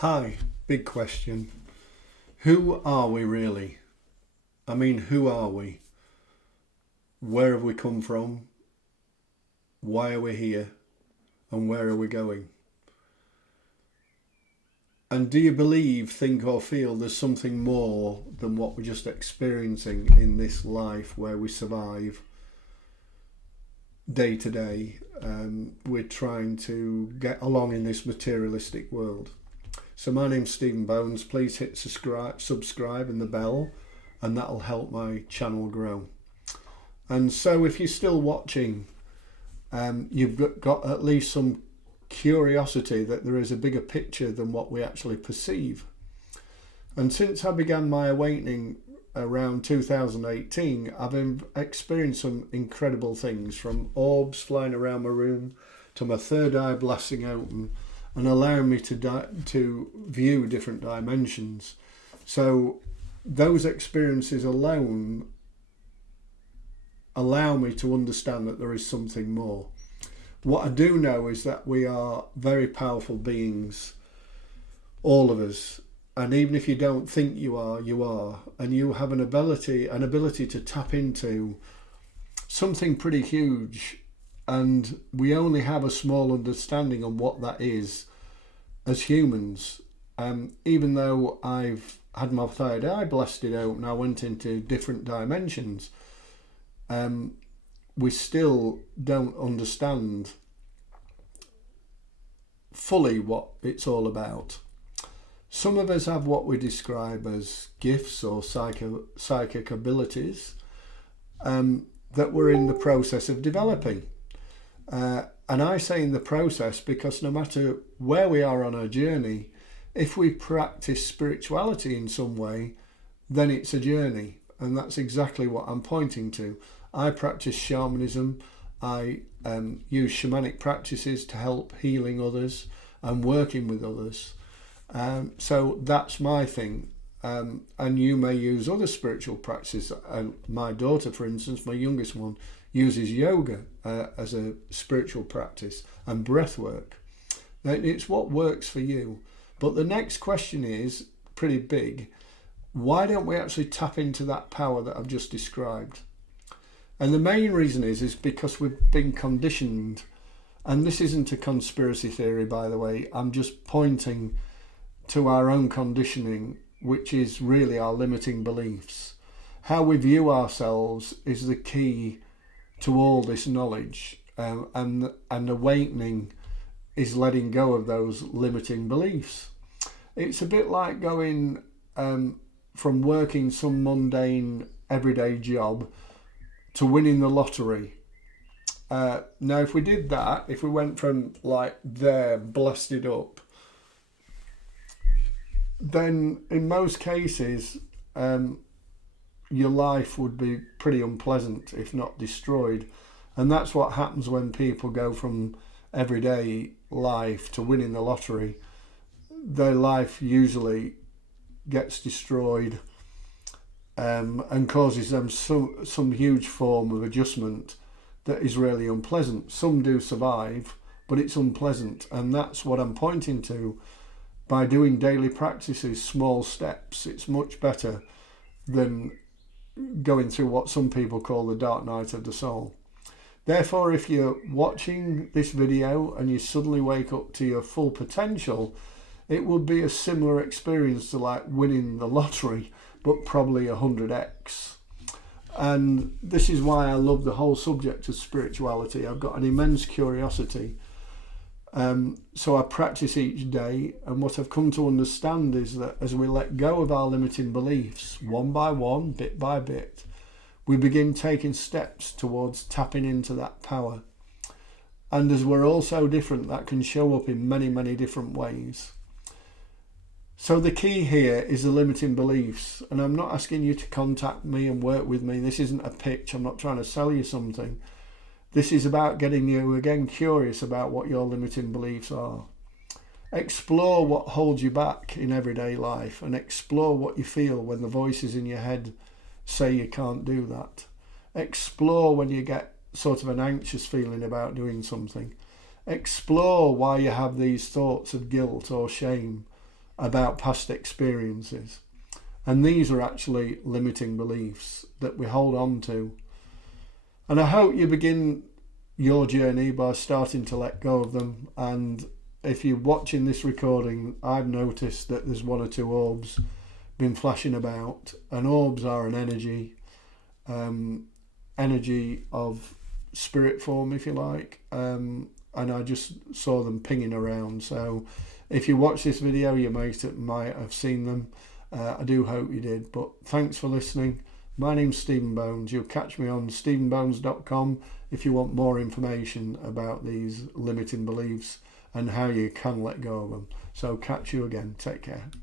Hi, big question. Who are we really? I mean, who are we? Where have we come from? Why are we here? And where are we going? And do you believe, think, or feel there's something more than what we're just experiencing in this life where we survive day to day? We're trying to get along in this materialistic world. So my name's Stephen Bones. Please hit subscribe and the bell, and that'll help my channel grow. And so if you're still watching, you've got at least some curiosity that there is a bigger picture than what we actually perceive. And since I began my awakening around 2018, I've experienced some incredible things, from orbs flying around my room to my third eye blasting open and allowing me to view different dimensions. So those experiences alone allow me to understand that there is something more. What I do know is that we are very powerful beings, all of us. And even if you don't think you are, and you have an ability to tap into something pretty huge. And we only have a small understanding on what that is as humans. Even though I've had my third eye blasted out and I went into different dimensions, we still don't understand fully what it's all about. Some of us have what we describe as gifts or psychic abilities that we're in the process of developing. And I say in the process because no matter where we are on our journey, if we practice spirituality in some way, then it's a journey. And that's exactly what I'm pointing to. I practice shamanism. I use shamanic practices to help healing others and working with others. So that's my thing. And you may use other spiritual practices. My daughter, for instance, my youngest one, uses yoga as a spiritual practice and breath work. It's what works for you. But the next question is pretty big. Why don't we actually tap into that power that I've just described? And the main reason is because we've been conditioned. And this isn't a conspiracy theory, by the way. I'm just pointing to our own conditioning, which is really our limiting beliefs. How we view ourselves is the key to all this knowledge, and awakening is letting go of those limiting beliefs. It's a bit like going from working some mundane everyday job to winning the lottery. Now if we did that, if we went from like there blasted up, then in most cases your life would be pretty unpleasant, if not destroyed. And that's what happens when people go from everyday life to winning the lottery. Their life usually gets destroyed and causes them some huge form of adjustment that is really unpleasant. Some do survive, but it's unpleasant. And that's what I'm pointing to. By doing daily practices, small steps, it's much better than going through what some people call the dark night of the soul. Therefore, if you're watching this video and you suddenly wake up to your full potential, it would be a similar experience to like winning the lottery, but probably 100x. And this is why I love the whole subject of spirituality. I've got an immense curiosity. So I practice each day, and what I've come to understand is that as we let go of our limiting beliefs, one by one, bit by bit, we begin taking steps towards tapping into that power. And as we're all so different, that can show up in many, many different ways. So the key here is the limiting beliefs. And I'm not asking you to contact me and work with me. This isn't a pitch. I'm not trying to sell you something. This is about getting you, again, curious about what your limiting beliefs are. Explore what holds you back in everyday life, and explore what you feel when the voices in your head say you can't do that. Explore when you get sort of an anxious feeling about doing something. Explore why you have these thoughts of guilt or shame about past experiences. And these are actually limiting beliefs that we hold on to. And I hope you begin your journey by starting to let go of them. And if you're watching this recording, I've noticed that there's 1 or 2 orbs been flashing about. And orbs are an energy of spirit form, if you like. And I just saw them pinging around. So if you watch this video, you might have seen them. I do hope you did. But thanks for listening. My name's Stephen Bones. You'll catch me on stephenbones.com if you want more information about these limiting beliefs and how you can let go of them. So catch you again. Take care.